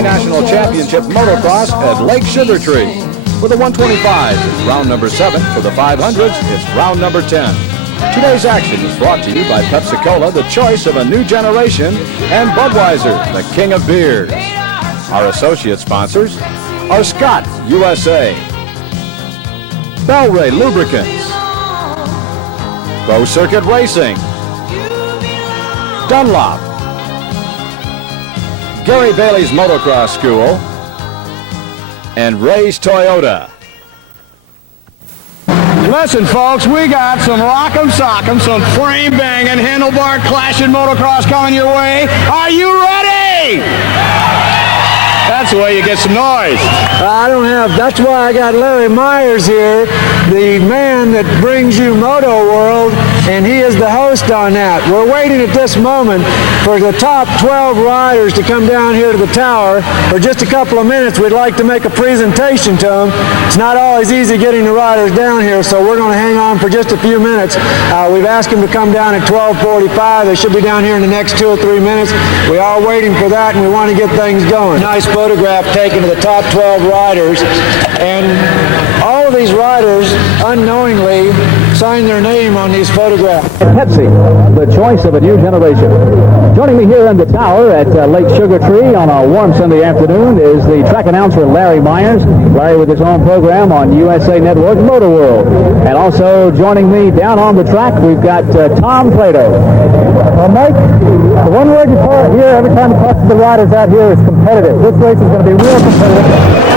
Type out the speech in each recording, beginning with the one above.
USA National Championship Motocross at Lake Sugar Tree. For the 125s, it's round number 7. For the 500s, it's round number 10. Today's action is brought to you by Pepsi-Cola, the choice of a new generation, and Budweiser, the king of beers. Our associate sponsors are Scott USA, Bellray Lubricants, Pro Circuit Racing, Dunlop, Gary Bailey's Motocross School, and Ray's Toyota. Listen, folks, we got some rock'em sock'em, some frame banging, handlebar clashing motocross coming your way. Are you ready? That's the way you get some noise. That's why I got Larry Myers here, the man that brings you Moto World, and he is the host on that. We're waiting at this moment for the top 12 riders to come down here to the tower. For just a couple of minutes, we'd like to make a presentation to them. It's not always easy getting the riders down here, so we're going to hang on for just a few minutes. We've asked them to come down at 12:45. They should be down here in the next 2 or 3 minutes. We are waiting for that, and we want to get things going. Nice photograph taken of the top 12 riders, and all of these riders unknowingly signed their name on these photographs. Pepsi, the choice of a new generation. Joining me here in the tower at Lake Sugar Tree on a warm Sunday afternoon is the track announcer Larry Myers. Larry with his own program on USA Network Motor World. And also joining me down on the track, we've got Tom Plato. Well, Mike, the one word you hear every time you talk to the riders out here is competitive. This race is going to be real competitive.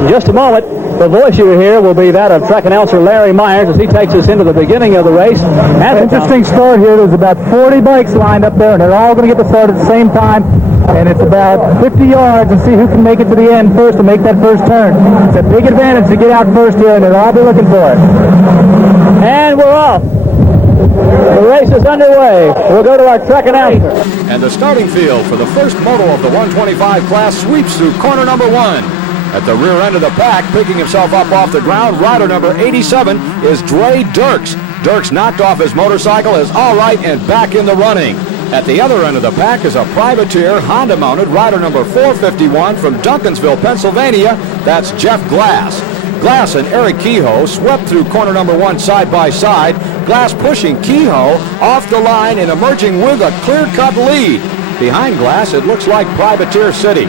In just a moment, the voice you hear will be that of track announcer Larry Myers as he takes us into the beginning of the race. Interesting start here. There's about 40 bikes lined up there, and they're all going to get the start at the same time. And it's about 50 yards and see who can make it to the end first to make that first turn. It's a big advantage to get out first here, and they'll all be looking for it. And we're off. The race is underway. We'll go to our track announcer. And the starting field for the first moto of the 125 class sweeps through corner number 1. At the rear end of the pack, picking himself up off the ground, rider number 87 is Dre Dirks. Dirks knocked off his motorcycle, is all right and back in the running. At the other end of the pack is a privateer Honda-mounted rider number 451 from Duncansville, Pennsylvania. That's Jeff Glass. Glass and Eric Kehoe swept through corner number 1 side by side. Glass pushing Kehoe off the line and emerging with a clear-cut lead. Behind Glass, it looks like Privateer City.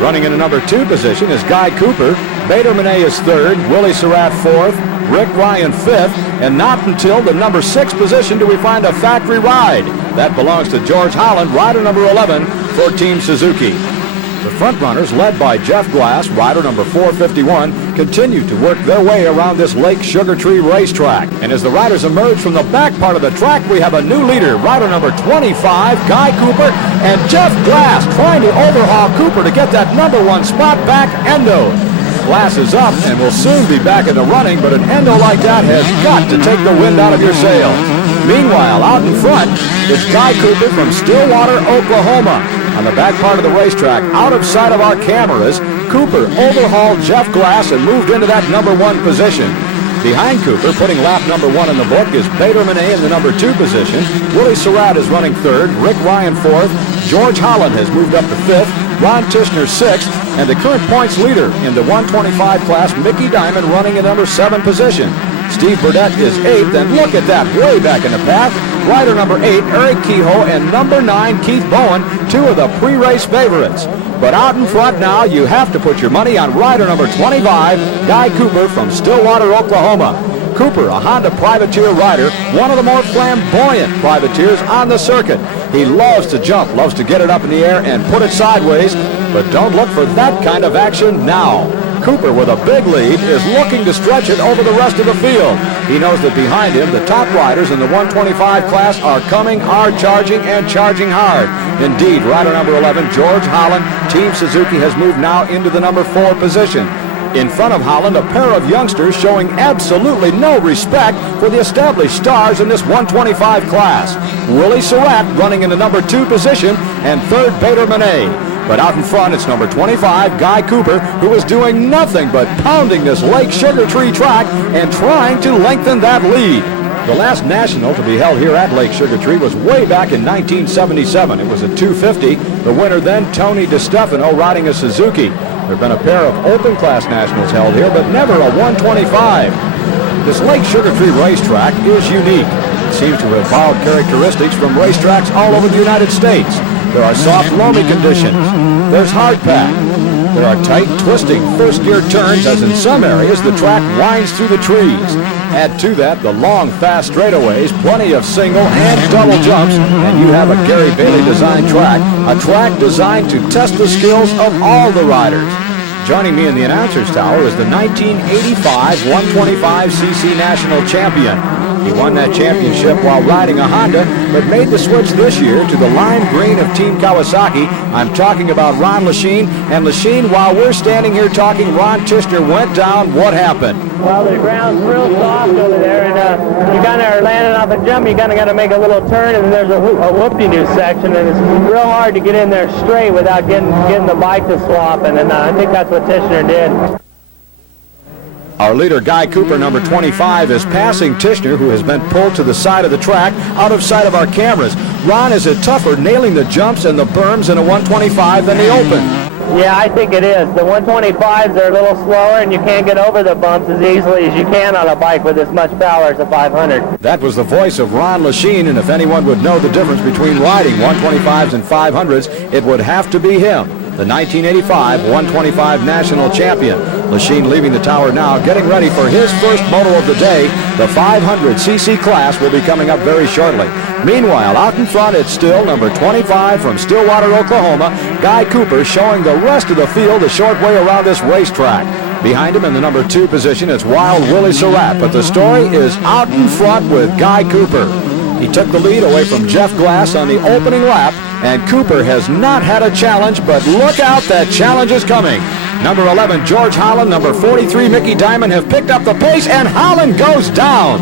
Running in the number 2 position is Guy Cooper. Bader Manet is 3rd, Willie Surratt 4th, Rick Ryan 5th, and not until the number 6 position do we find a factory ride. That belongs to George Holland, rider number 11 for Team Suzuki. The front runners, led by Jeff Glass, rider number 451, continue to work their way around this Lake Sugar Tree racetrack. And as the riders emerge from the back part of the track, we have a new leader, rider number 25, Guy Cooper, and Jeff Glass trying to overhaul Cooper to get that number 1 spot back endo. Glass is up and will soon be back in the running, but an endo like that has got to take the wind out of your sails. Meanwhile, out in front, it's Guy Cooper from Stillwater, Oklahoma. On the back part of the racetrack, out of sight of our cameras, Cooper overhauled Jeff Glass and moved into that number 1 position. Behind Cooper, putting lap number 1 in the book, is Bader Manet in the number 2 position. Willie Surratt is running 3rd, Rick Ryan 4th, George Holland has moved up to 5th, Ron Tishner 6th, and the current points leader in the 125 class, Mickey Diamond, running in number 7 position. Steve Burdett is 8th, and look at that, way back in the path. Rider number 8, Eric Kehoe, and number 9, Keith Bowen, 2 of the pre-race favorites. But out in front now, you have to put your money on rider number 25, Guy Cooper from Stillwater, Oklahoma. Cooper, a Honda Privateer rider, one of the more flamboyant privateers on the circuit. He loves to jump, loves to get it up in the air and put it sideways, but don't look for that kind of action now. Cooper, with a big lead, is looking to stretch it over the rest of the field. He knows that behind him, the top riders in the 125 class are coming, are charging, and charging hard. Indeed, rider number 11, George Holland, Team Suzuki, has moved now into the number 4 position. In front of Holland, a pair of youngsters showing absolutely no respect for the established stars in this 125 class. Willie Surratt running in the number 2 position, and 3rd, Bader Manet. But out in front, it's number 25, Guy Cooper, who is doing nothing but pounding this Lake Sugar Tree track and trying to lengthen that lead. The last national to be held here at Lake Sugar Tree was way back in 1977. It was a 250. The winner then, Tony DiStefano, riding a Suzuki. There have been a pair of open class nationals held here, but never a 125. This Lake Sugar Tree racetrack is unique. It seems to have borrowed characteristics from racetracks all over the United States. There are soft, loamy conditions. There's hard pack. There are tight, twisting, first-gear turns, as in some areas the track winds through the trees. Add to that the long, fast straightaways, plenty of single and double jumps, and you have a Gary Bailey-designed track, a track designed to test the skills of all the riders. Joining me in the announcer's tower is the 1985 125cc national champion. He won that championship while riding a Honda, but made the switch this year to the lime green of Team Kawasaki. I'm talking about Ron Lechien. And Lechien, while we're standing here talking, Ron Tischner went down. What happened? Well, the ground's real soft over there, and you kind of are landing off a jump. You kind of got to make a little turn, and there's a whoop-de-doo section, and it's real hard to get in there straight without getting the bike to swap, and I think that's what Tischner did. Our leader, Guy Cooper, number 25, is passing Tischner, who has been pulled to the side of the track, out of sight of our cameras. Ron, is it tougher nailing the jumps and the berms in a 125 than the open? Yeah, I think it is. The 125s are a little slower, and you can't get over the bumps as easily as you can on a bike with as much power as a 500. That was the voice of Ron Lechien, and if anyone would know the difference between riding 125s and 500s, it would have to be him, the 1985 125 national champion. Lechien leaving the tower now, getting ready for his first moto of the day. The 500cc class will be coming up very shortly. Meanwhile, out in front, it's still number 25 from Stillwater, Oklahoma, Guy Cooper, showing the rest of the field a short way around this racetrack. Behind him in the number 2 position, it's Wild Willie Surratt, but the story is out in front with Guy Cooper. He took the lead away from Jeff Glass on the opening lap, and Cooper has not had a challenge, but look out, that challenge is coming. Number 11, George Holland, number 43, Mickey Diamond have picked up the pace, and Holland goes down.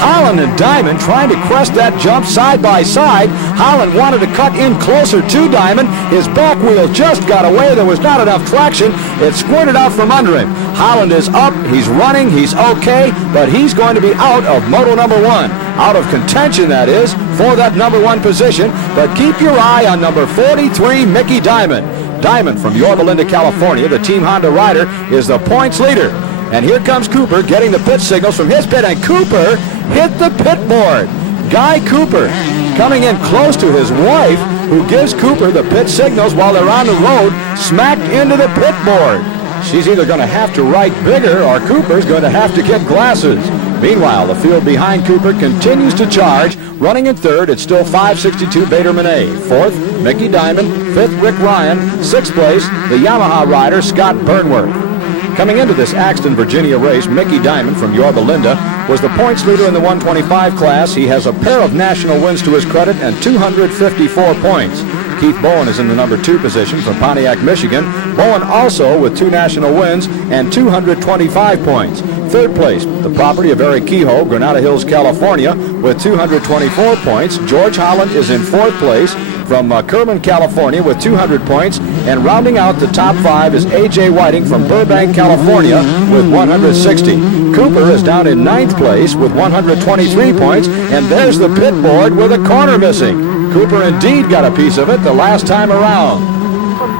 Holland and Diamond trying to crest that jump side by side. Holland wanted to cut in closer to Diamond. His back wheel just got away. There was not enough traction. It squirted out from under him. Holland is up. He's running. He's okay, but he's going to be out of Moto number 1. Out of contention, that is, for that number 1 position. But keep your eye on number 43, Mickey Diamond. Diamond from Yorba Linda, California, the Team Honda rider, is the points leader. And here comes Cooper getting the pit signals from his pit, and Cooper hit the pit board. Guy Cooper coming in close to his wife, who gives Cooper the pit signals while they're on the road, smacked into the pit board. She's either going to have to ride bigger or Cooper's going to have to get glasses. Meanwhile, the field behind Cooper continues to charge. Running in third, it's still 562 Bader Monet. Fourth, Mickey Diamond. Fifth, Rick Ryan. Sixth place, the Yamaha rider, Scott Burnworth. Coming into this Axton, Virginia race, Mickey Diamond from Yorba Linda was the points leader in the 125 class. He has a pair of national wins to his credit and 254 points. Keith Bowen is in the number 2 position from Pontiac, Michigan. Bowen also with 2 national wins and 225 points. Third place, the property of Eric Kehoe, Granada Hills, California, with 224 points. George Holland is in 4th place from Kerman, California, with 200 points. And rounding out the top 5 is A.J. Whiting from Burbank, California, with 160. Cooper is down in 9th place with 123 points. And there's the pit board with a corner missing. Cooper indeed got a piece of it the last time around.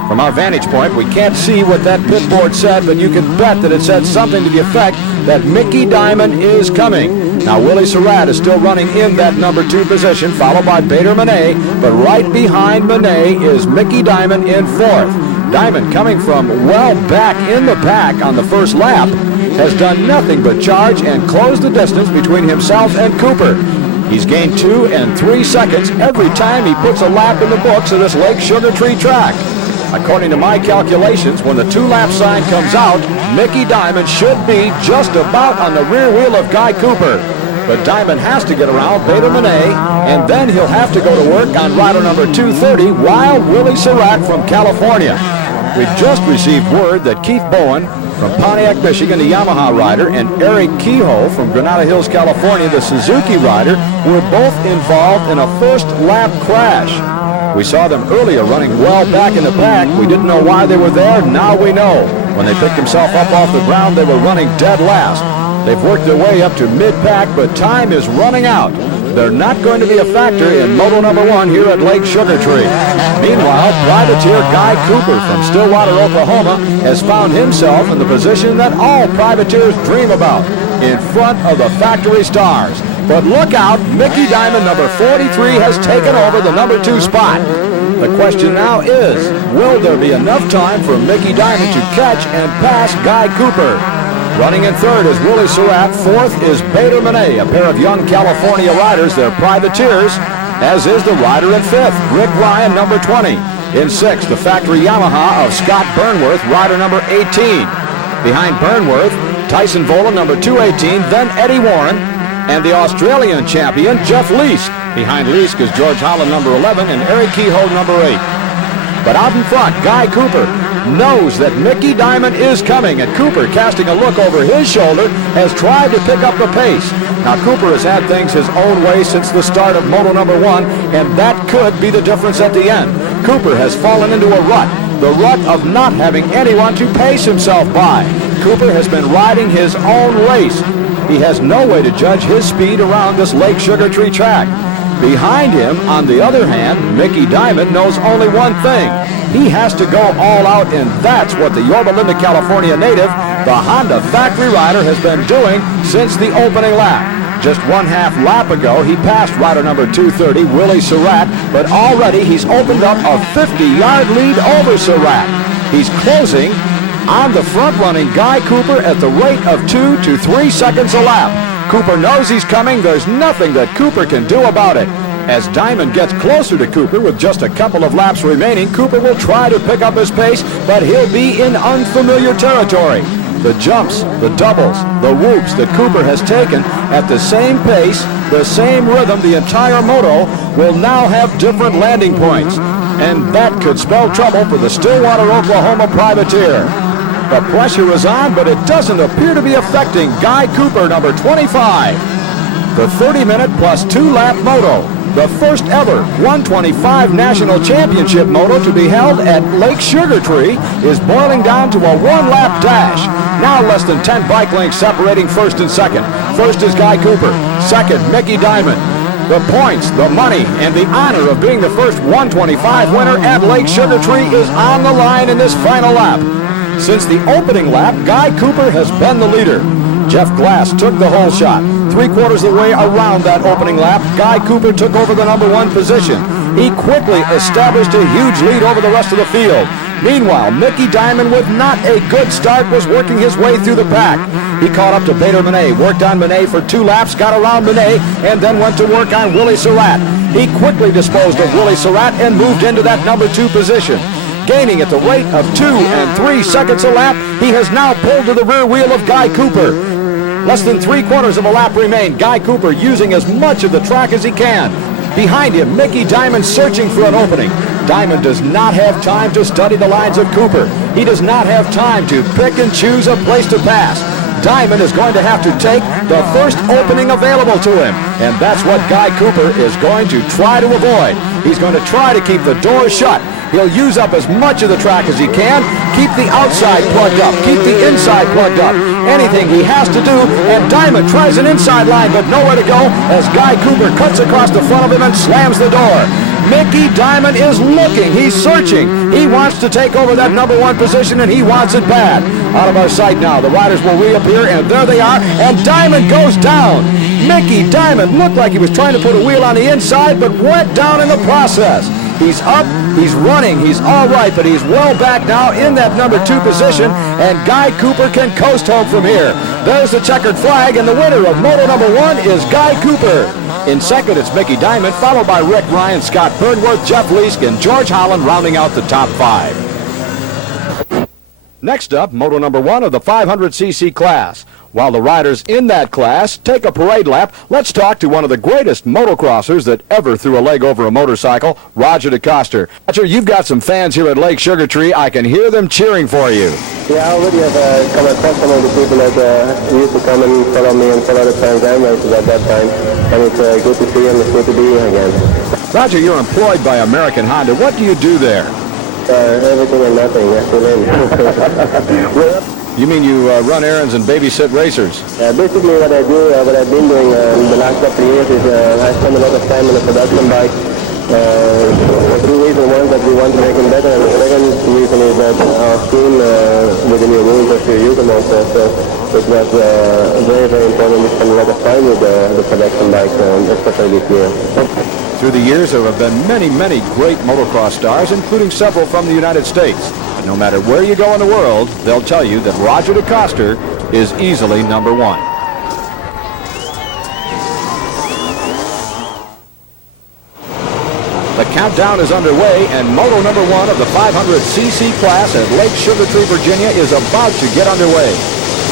From our vantage point, we can't see what that pit board said, but you can bet that it said something to the effect that Mickey Diamond is coming. Now, Willie Surratt is still running in that number 2 position, followed by Bader Monet, but right behind Monet is Mickey Diamond in 4th. Diamond, coming from well back in the pack on the first lap, has done nothing but charge and close the distance between himself and Cooper. He's gained 2 and 3 seconds every time he puts a lap in the books of this Lake Sugar Tree track. According to my calculations, when the 2-lap sign comes out, Mickey Diamond should be just about on the rear wheel of Guy Cooper. But Diamond has to get around Bader Monet, and then he'll have to go to work on rider number 230, Wild Willie Surratt from California. We've just received word that Keith Bowen from Pontiac, Michigan, the Yamaha rider, and Eric Kehoe from Granada Hills, California, the Suzuki rider, were both involved in a first-lap crash. We saw them earlier running well back in the pack. We didn't know why they were there. Now we know. When they picked themselves up off the ground, they were running dead last. They've worked their way up to mid-pack, but time is running out. They're not going to be a factor in Moto number 1 here at Lake Sugar Tree. Meanwhile, privateer Guy Cooper from Stillwater, Oklahoma, has found himself in the position that all privateers dream about, in front of the factory stars. But look out, Mickey Diamond, number 43, has taken over the number 2 spot. The question now is, will there be enough time for Mickey Diamond to catch and pass Guy Cooper? Running in third is Willie Surratt. Fourth is Bader Monet, a pair of young California riders. They're privateers, as is the rider in fifth, Rick Bryan, number 20. In sixth, the factory Yamaha of Scott Burnworth, rider number 18. Behind Burnworth, Tyson Vola, number 218, then Eddie Warren, and the Australian champion, Jeff Leask. Behind Leask is George Holland, number 11, and Eric Kehoe, number 8. But out in front, Guy Cooper knows that Mickey Diamond is coming, and Cooper, casting a look over his shoulder, has tried to pick up the pace. Now, Cooper has had things his own way since the start of Moto number 1, and that could be the difference at the end. Cooper has fallen into a rut, the rut of not having anyone to pace himself by. Cooper has been riding his own race. He has no way to judge his speed around this Lake Sugar Tree track. Behind him, on the other hand, Mickey Diamond knows only one thing. He has to go all out, and that's what the Yorba Linda, California native, the Honda factory rider, has been doing since the opening lap. Just 1/2 lap ago, he passed rider number 230, Willie Surratt, but already he's opened up a 50-yard lead over Surratt. He's closing on the front-running Guy Cooper at the rate of 2 to 3 seconds a lap. Cooper knows he's coming. There's nothing that Cooper can do about it. As Diamond gets closer to Cooper with just a couple of laps remaining, Cooper will try to pick up his pace, but he'll be in unfamiliar territory. The jumps, the doubles, the whoops that Cooper has taken at the same pace, the same rhythm, the entire moto, will now have different landing points. And that could spell trouble for the Stillwater, Oklahoma privateer. The pressure is on, but it doesn't appear to be affecting Guy Cooper, number 25. The 30-minute plus 2-lap moto, the first ever 125 National Championship moto to be held at Lake Sugar Tree, is boiling down to a 1-lap dash. Now less than 10 bike lengths separating first and second. First is Guy Cooper. Second, Mickey Diamond. The points, the money, and the honor of being the first 125 winner at Lake Sugar Tree is on the line in this final lap. Since the opening lap, Guy Cooper has been the leader. Jeff Glass took the whole shot. 3/4 of the way around that opening lap, Guy Cooper took over the number 1 position. He quickly established a huge lead over the rest of the field. Meanwhile, Mickey Diamond, with not a good start, was working his way through the pack. He caught up to Bader Monet, worked on Monet for 2 laps, got around Monet, and then went to work on Willie Surratt. He quickly disposed of Willie Surratt and moved into that number 2 position. Gaining at the rate of 2 and 3 seconds a lap, he has now pulled to the rear wheel of Guy Cooper. Less than 3/4 of a lap remain. Guy Cooper using as much of the track as he can. Behind him, Mickey Diamond searching for an opening. Diamond does not have time to study the lines of Cooper. He does not have time to pick and choose a place to pass. Diamond is going to have to take the first opening available to him, and that's what Guy Cooper is going to try to avoid. He's going to try to keep the door shut. He'll use up as much of the track as he can, keep the outside plugged up, keep the inside plugged up. Anything he has to do, and Diamond tries an inside line, but nowhere to go as Guy Cooper cuts across the front of him and slams the door. Mickey Diamond is looking. He's searching. He wants to take over that number 1 position, and he wants it bad. Out of our sight now. The riders will reappear, and there they are, and Diamond goes down. Mickey Diamond looked like he was trying to put a wheel on the inside, but went down in the process. He's up, he's running, he's all right, but he's well back now in that number 2 position, and Guy Cooper can coast home from here. There's the checkered flag, and the winner of moto number 1 is Guy Cooper. In second, it's Mickey Diamond, followed by Rick Bryan, Scott Burnworth, Jeff Leask, and George Holland rounding out the top 5. Next up, moto number 1 of the 500cc class. While the riders in that class take a parade lap, let's talk to one of the greatest motocrossers that ever threw a leg over a motorcycle, Roger DeCoster. Roger, you've got some fans here at Lake Sugar Tree. I can hear them cheering for you. Yeah, I already have come across some of the people that used to come and follow me and follow the Trans Am races at that time. And it's good to see them. It's good to be here again. Roger, you're employed by American Honda. What do you do there? Everything and nothing. You mean you run errands and babysit racers? Basically what I do, what I've been doing in the last couple of years is I spend a lot of time on the production bike. For two reasons. One, that we want to make them better, and the second reason is that our team, with the new rules, has to use them also. So it was very, very important to spend a lot of time with the production bike, especially this year. Through the years, there have been many, many great motocross stars, including several from the United States. But no matter where you go in the world, they'll tell you that Roger DeCoster is easily number one. The countdown is underway, and moto number one of the 500cc class at Lake Sugar Tree, Virginia is about to get underway.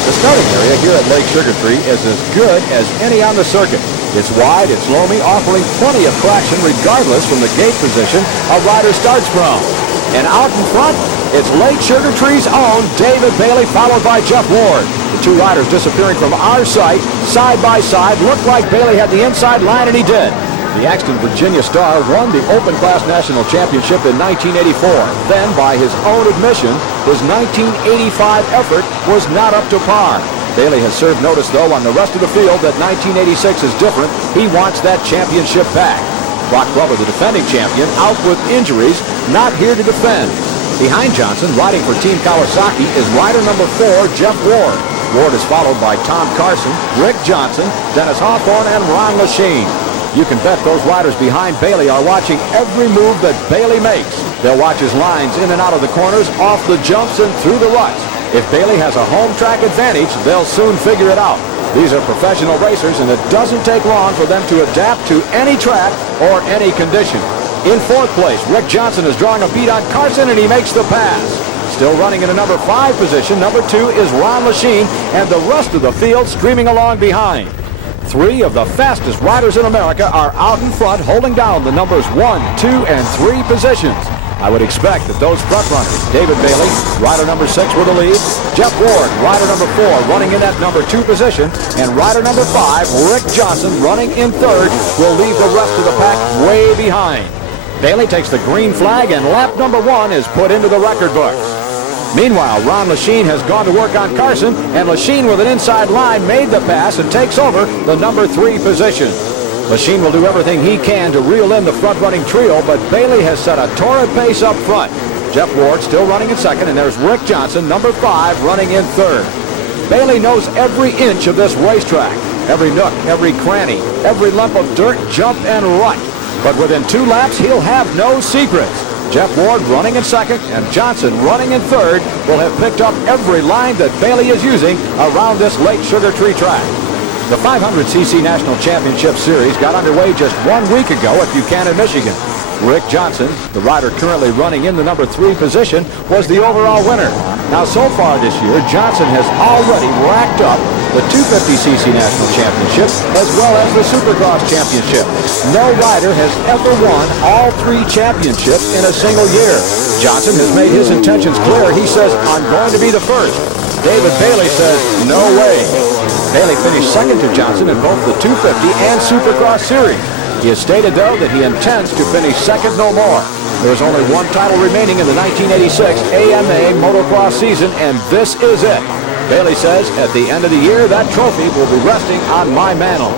The starting area here at Lake Sugar Tree is as good as any on the circuit. It's wide, it's loamy, offering plenty of traction regardless from the gate position a rider starts from. And out in front, it's Lake Sugar Tree's own David Bailey, followed by Jeff Ward. The two riders disappearing from our sight, side by side. Looked like Bailey had the inside line, and he did. The Axton, Virginia star won the Open Class National Championship in 1984. Then, by his own admission, his 1985 effort was not up to par. Bailey has served notice, though, on the rest of the field that 1986 is different. He wants that championship back. Brock Bubba, the defending champion, out with injuries, not here to defend. Behind Johnson, riding for Team Kawasaki, is rider number 4, Jeff Ward. Ward is followed by Tom Carson, Rick Johnson, Dennis Hawthorne, and Ron Lachine. You can bet those riders behind Bailey are watching every move that Bailey makes. They'll watch his lines in and out of the corners, off the jumps, and through the ruts. If Bailey has a home track advantage, they'll soon figure it out. These are professional racers, and it doesn't take long for them to adapt to any track or any condition. In fourth place, Rick Johnson is drawing a beat on Carson, and he makes the pass. Still running in a number 5 position, number 2 is Ron Lachine, and the rest of the field streaming along behind. 3 of the fastest riders in America are out in front, holding down the numbers 1, 2, and 3 positions. I would expect that those front runners, David Bailey, rider number 6 with the lead, Jeff Ward, rider number 4, running in that number 2 position, and rider number 5, Rick Johnson, running in 3rd, will leave the rest of the pack way behind. Bailey takes the green flag, and lap number 1 is put into the record books. Meanwhile, Ron Lachine has gone to work on Carson, and Lachine with an inside line made the pass and takes over the number 3 position. Lachine will do everything he can to reel in the front-running trio, but Bailey has set a torrid pace up front. Jeff Ward still running in 2nd, and there's Rick Johnson, number 5, running in 3rd. Bailey knows every inch of this racetrack, every nook, every cranny, every lump of dirt, jump, and rut. But within 2 laps, he'll have no secrets. Jeff Ward running in 2nd and Johnson running in 3rd will have picked up every line that Bailey is using around this Lake Sugar Tree track. The 500cc National Championship Series got underway just 1 week ago at Buchanan, Michigan. Rick Johnson, the rider currently running in the number 3 position, was the overall winner. Now, so far this year, Johnson has already racked up the 250cc National Championship as well as the Supercross Championship. No rider has ever won all 3 championships in a single year. Johnson has made his intentions clear. He says, "I'm going to be the first." David Bailey says, "No way." Bailey finished 2nd to Johnson in both the 250 and Supercross Series. He has stated, though, that he intends to finish 2nd no more. There is only 1 title remaining in the 1986 AMA motocross season, and this is it. Bailey says, at the end of the year, that trophy will be resting on my mantle.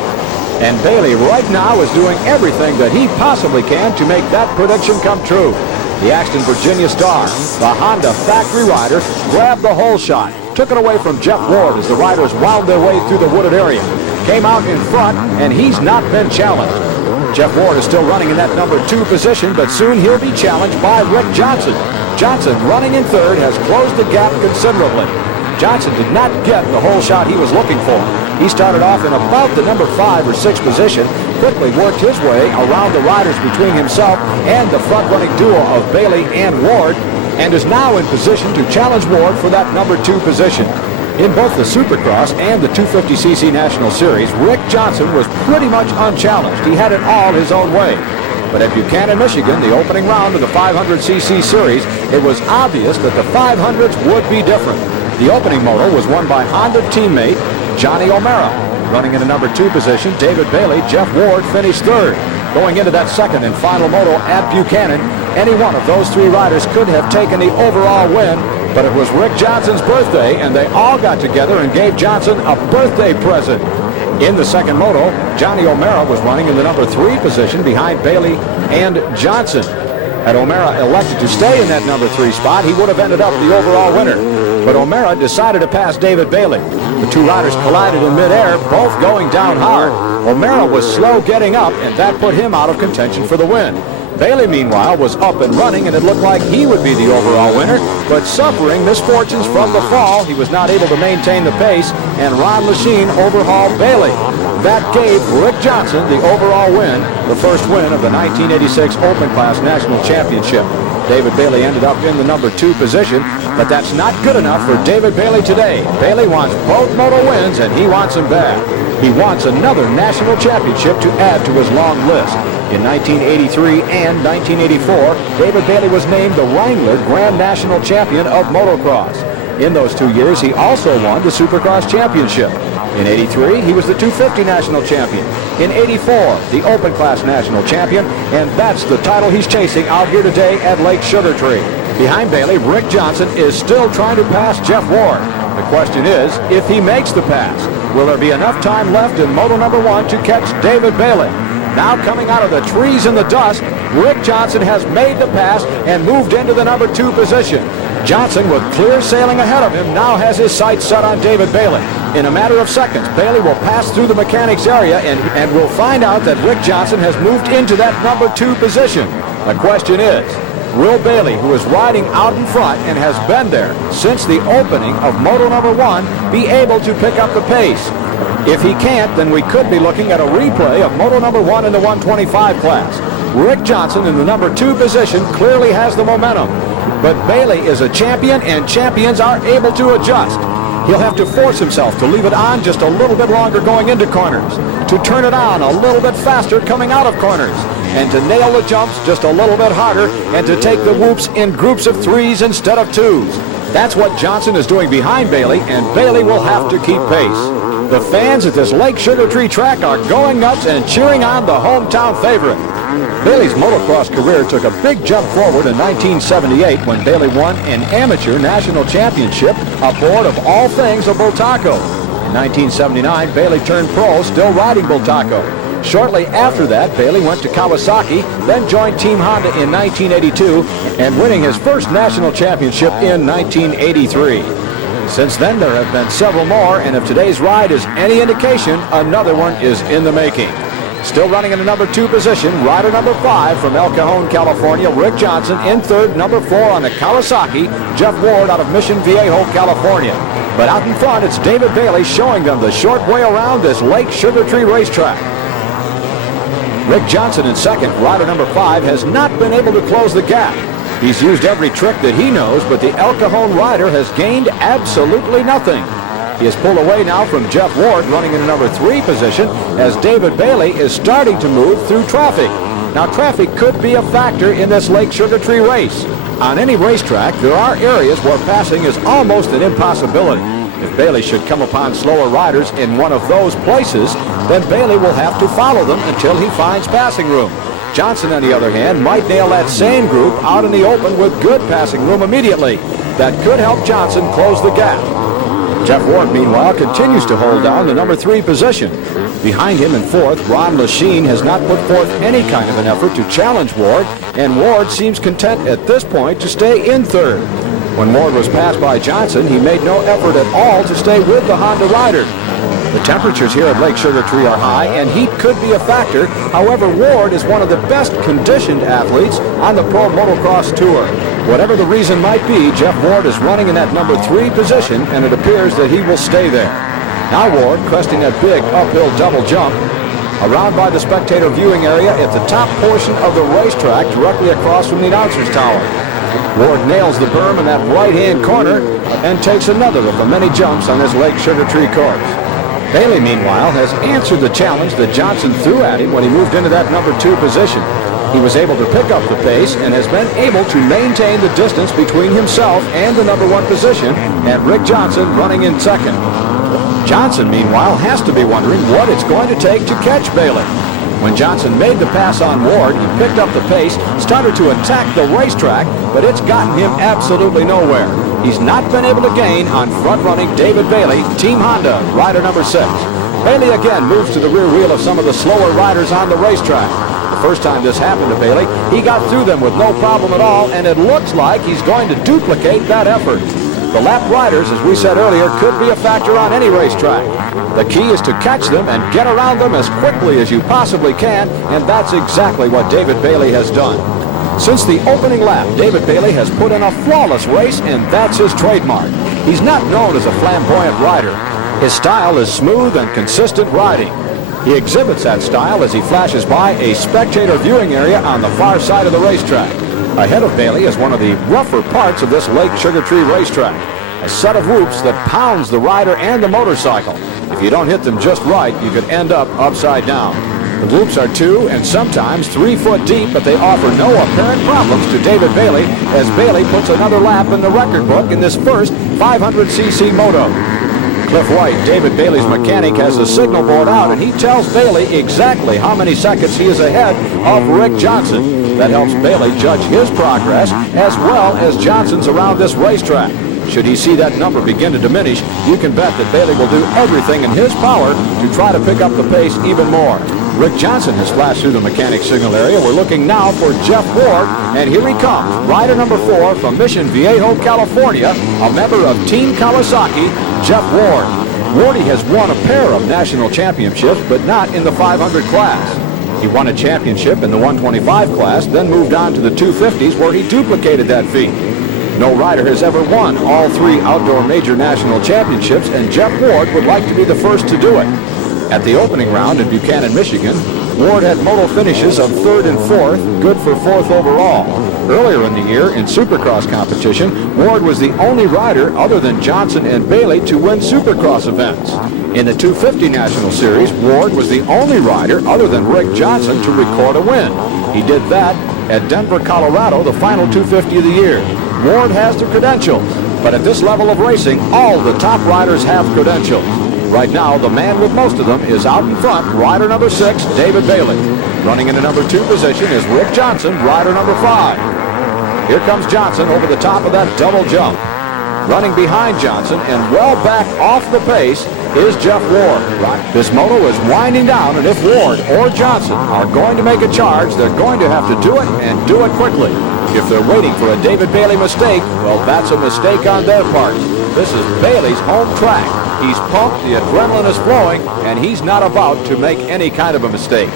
And Bailey right now is doing everything that he possibly can to make that prediction come true. The Axton, Virginia star, the Honda factory rider, grabbed the hole shot, took it away from Jeff Ward as the riders wound their way through the wooded area. Came out in front, and he's not been challenged. Jeff Ward is still running in that number 2 position, but soon he'll be challenged by Rick Johnson. Johnson, running in 3rd, has closed the gap considerably. Johnson did not get the hole shot he was looking for. He started off in about the number 5 or 6 position, quickly worked his way around the riders between himself and the front-running duo of Bailey and Ward, and is now in position to challenge Ward for that number 2 position. In both the Supercross and the 250cc National Series, Rick Johnson was pretty much unchallenged. He had it all his own way. But at Buchanan, Michigan, the opening round of the 500cc Series, it was obvious that the 500s would be different. The opening moto was won by Honda teammate Johnny O'Mara. Running in a number 2 position, David Bailey, Jeff Ward finished 3rd. Going into that second and final moto at Buchanan, any one of those three riders could have taken the overall win, but it was Rick Johnson's birthday, and they all got together and gave Johnson a birthday present. In the second moto, Johnny O'Mara was running in the number 3 position behind Bailey and Johnson. Had O'Mara elected to stay in that number 3 spot, he would have ended up the overall winner. But O'Mara decided to pass David Bailey. The two riders collided in midair, both going down hard. O'Mara was slow getting up, and that put him out of contention for the win. Bailey, meanwhile, was up and running, and it looked like he would be the overall winner, but suffering misfortunes from the fall, he was not able to maintain the pace, and Ron Lechien overhauled Bailey. That gave Rick Johnson the overall win, the first win of the 1986 Open Class National Championship. David Bailey ended up in the number 2 position, but that's not good enough for David Bailey today. Bailey wants both moto wins, and he wants them bad. He wants another national championship to add to his long list. In 1983 and 1984, David Bailey was named the Wrangler Grand National Champion of Motocross. In those 2 years, he also won the Supercross Championship. In 83, he was the 250 National Champion. In 84, the Open Class National Champion, and that's the title he's chasing out here today at Lake Sugar Tree. Behind Bailey, Rick Johnson is still trying to pass Jeff Ward. The question is, if he makes the pass, will there be enough time left in Moto number 1 to catch David Bailey? Now coming out of the trees in the dust, Rick Johnson has made the pass and moved into the number 2 position. Johnson, with clear sailing ahead of him, now has his sights set on David Bailey. In a matter of seconds, Bailey will pass through the mechanics area and we'll find out that Rick Johnson has moved into that number 2 position. The question is, will Bailey, who is riding out in front and has been there since the opening of Moto number 1, be able to pick up the pace? If he can't, then we could be looking at a replay of Moto number 1 in the 125 class. Rick Johnson in the number 2 position clearly has the momentum, but Bailey is a champion, and champions are able to adjust. He'll have to force himself to leave it on just a little bit longer going into corners, to turn it on a little bit faster coming out of corners, and to nail the jumps just a little bit harder, and to take the whoops in groups of 3s instead of 2s. That's what Johnson is doing behind Bailey, and Bailey will have to keep pace. The fans at this Lake Sugar Tree track are going nuts and cheering on the hometown favorite. Bailey's motocross career took a big jump forward in 1978 when Bailey won an amateur national championship aboard, of all things, a Bultaco. In 1979, Bailey turned pro, still riding Bultaco. Shortly after that, Bailey went to Kawasaki, then joined Team Honda in 1982, and winning his first national championship in 1983. Since then, there have been several more, and if today's ride is any indication, another one is in the making. Still running in the number 2 position, rider number 5 from El Cajon, California, Rick Johnson. In third, number 4 on the Kawasaki, Jeff Ward out of Mission Viejo, California. But out in front, it's David Bailey showing them the short way around this Lake Sugar Tree racetrack. Rick Johnson in second, rider number 5, has not been able to close the gap. He's used every trick that he knows, but the El Cajon rider has gained absolutely nothing. He has pulled away now from Jeff Ward, running in the number 3 position, as David Bailey is starting to move through traffic. Now, traffic could be a factor in this Lake Sugar Tree race. On any racetrack, there are areas where passing is almost an impossibility. If Bailey should come upon slower riders in one of those places, then Bailey will have to follow them until he finds passing room. Johnson, on the other hand, might nail that same group out in the open with good passing room immediately. That could help Johnson close the gap. Jeff Ward, meanwhile, continues to hold down the number 3 position. Behind him in fourth, Ron Lechien has not put forth any kind of an effort to challenge Ward, and Ward seems content at this point to stay in third. When Ward was passed by Johnson, he made no effort at all to stay with the Honda rider. The temperatures here at Lake Sugar Tree are high, and heat could be a factor. However, Ward is one of the best conditioned athletes on the Pro Motocross Tour. Whatever the reason might be, Jeff Ward is running in that number 3 position, and it appears that he will stay there. Now Ward, cresting that big uphill double jump, around by the spectator viewing area at the top portion of the racetrack, directly across from the announcer's tower. Ward nails the berm in that right-hand corner and takes another of the many jumps on this Lake Sugar Tree course. Bailey, meanwhile, has answered the challenge that Johnson threw at him when he moved into that number 2 position. He was able to pick up the pace and has been able to maintain the distance between himself and the number 1 position, and Rick Johnson running in second. Johnson, meanwhile, has to be wondering what it's going to take to catch Bailey. When Johnson made the pass on Ward, he picked up the pace, started to attack the racetrack, but it's gotten him absolutely nowhere. He's not been able to gain on front-running David Bailey, Team Honda, rider number 6. Bailey again moves to the rear wheel of some of the slower riders on the racetrack. The first time this happened to Bailey, he got through them with no problem at all, and it looks like he's going to duplicate that effort. The lap riders, as we said earlier, could be a factor on any racetrack. The key is to catch them and get around them as quickly as you possibly can, and that's exactly what David Bailey has done. Since the opening lap, David Bailey has put in a flawless race, and that's his trademark. He's not known as a flamboyant rider. His style is smooth and consistent riding. He exhibits that style as he flashes by a spectator viewing area on the far side of the racetrack. Ahead of Bailey is one of the rougher parts of this Lake Sugar Tree racetrack, a set of whoops that pounds the rider and the motorcycle. If you don't hit them just right, you could end up upside down. The whoops are 2 and sometimes 3 foot deep, but they offer no apparent problems to David Bailey as Bailey puts another lap in the record book in this first 500cc moto. Cliff White, David Bailey's mechanic, has the signal board out, and he tells Bailey exactly how many seconds he is ahead of Rick Johnson. That helps Bailey judge his progress as well as Johnson's around this racetrack. Should he see that number begin to diminish, you can bet that Bailey will do everything in his power to try to pick up the pace even more. Rick Johnson has flashed through the mechanic signal area. We're looking now for Jeff Ward, and here he comes, rider number 4 from Mission Viejo, California, a member of Team Kawasaki, Jeff Ward. Wardy has won a pair of national championships, but not in the 500 class. He won a championship in the 125 class, then moved on to the 250s where he duplicated that feat. No rider has ever won all 3 outdoor major national championships, and Jeff Ward would like to be the first to do it. At the opening round in Buchanan, Michigan, Ward had moto finishes of 3rd and 4th, good for 4th overall. Earlier in the year, in Supercross competition, Ward was the only rider other than Johnson and Bailey to win Supercross events. In the 250 National Series, Ward was the only rider other than Rick Johnson to record a win. He did that at Denver, Colorado, the final 250 of the year. Ward has the credentials, but at this level of racing, all the top riders have credentials. Right now, the man with most of them is out in front, rider number 6, David Bailey. Running in the number 2 position is Rick Johnson, rider number 5. Here comes Johnson over the top of that double jump. Running behind Johnson and well back off the pace is Jeff Ward. This moto is winding down, and if Ward or Johnson are going to make a charge, they're going to have to do it and do it quickly. If they're waiting for a David Bailey mistake, well, that's a mistake on their part. This is Bailey's home track. He's pumped, the adrenaline is flowing, and he's not about to make any kind of a mistake.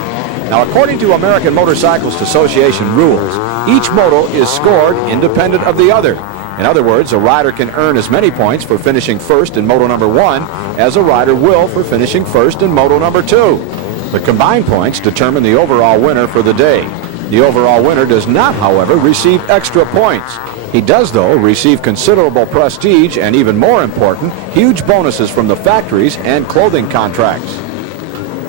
Now, according to American Motorcyclist Association rules, each moto is scored independent of the other. In other words, a rider can earn as many points for finishing first in moto number 1 as a rider will for finishing first in moto number 2. The combined points determine the overall winner for the day. The overall winner does not, however, receive extra points. He does, though, receive considerable prestige and, even more important, huge bonuses from the factories and clothing contracts.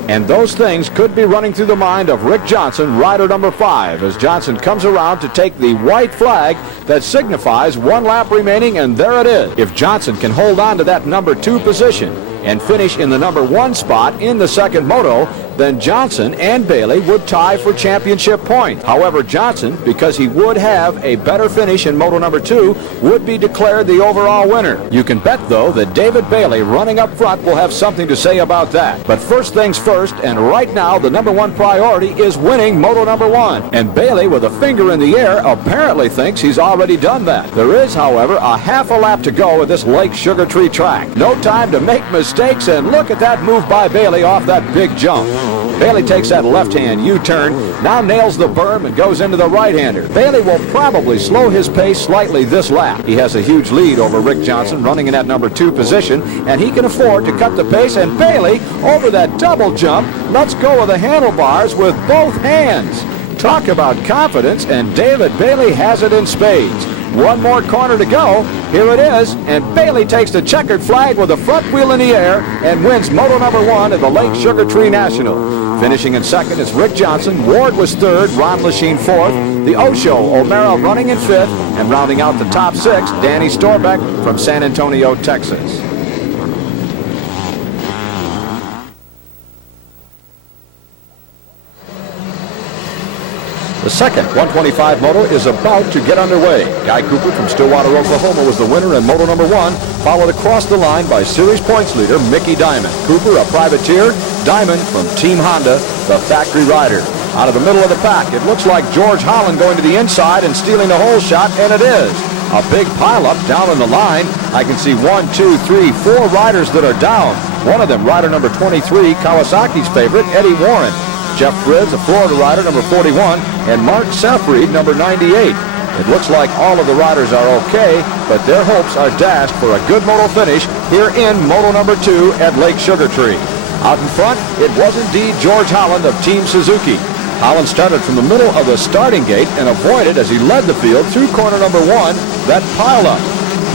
And those things could be running through the mind of Rick Johnson, rider number 5, as Johnson comes around to take the white flag that signifies 1 lap remaining, and there it is. If Johnson can hold on to that number 2 position and finish in the number 1 spot in the second moto, then Johnson and Bailey would tie for championship points. However, Johnson, because he would have a better finish in moto number 2, would be declared the overall winner. You can bet, though, that David Bailey running up front will have something to say about that. But first things first, and right now the number 1 priority is winning moto number 1. And Bailey, with a finger in the air, apparently thinks he's already done that. There is, however, a half a lap to go at this Lake Sugar Tree track. No time to make mistakes, and look at that move by Bailey off that big jump. Bailey takes that left-hand U-turn, now nails the berm and goes into the right-hander. Bailey will probably slow his pace slightly this lap. He has a huge lead over Rick Johnson running in that number 2 position, and he can afford to cut the pace, and Bailey, over that double jump, lets go of the handlebars with both hands. Talk about confidence, and David Bailey has it in spades. 1 more corner to go. Here it is, and Bailey takes the checkered flag with the front wheel in the air and wins moto number 1 at the Lake Sugar Tree National. Finishing in second is Rick Johnson. Ward was 3rd, Ron Lachine 4th. The Osho, O'Mara running in 5th, and rounding out the top 6, Danny Storbeck from San Antonio, Texas. The second 125 moto is about to get underway. Guy Cooper from Stillwater, Oklahoma was the winner in moto number 1, followed across the line by series points leader Mickey Diamond. Cooper, a privateer, Diamond from Team Honda, the factory rider. Out of the middle of the pack, it looks like George Holland going to the inside and stealing the whole shot, and it is. A big pileup down on the line. I can see 1, 2, 3, 4 riders that are down. One of them, rider number 23, Kawasaki's favorite, Eddie Warren. Jeff Fridz, a Florida rider, number 41, and Mark Safried, number 98. It looks like all of the riders are okay, but their hopes are dashed for a good moto finish here in moto number 2 at Lake Sugar Tree. Out in front, it was indeed George Holland of Team Suzuki. Holland started from the middle of the starting gate and avoided, as he led the field through corner number 1, that pileup.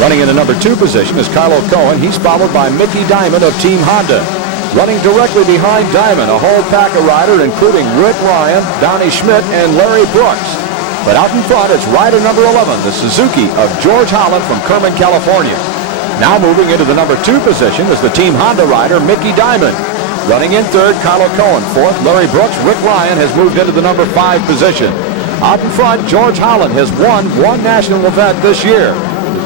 Running in the number 2 position is Carlo Cohen. He's followed by Mickey Diamond of Team Honda. Running directly behind Diamond, a whole pack of riders, including Rick Ryan, Donnie Schmidt, and Larry Brooks. But out in front, it's rider number 11, the Suzuki of George Holland from Kerman, California. Now moving into the number 2 position is the Team Honda rider, Mickey Diamond. Running in third, Carlo Cohen. Fourth, Larry Brooks. Rick Ryan has moved into the number 5 position. Out in front, George Holland has won one national event this year.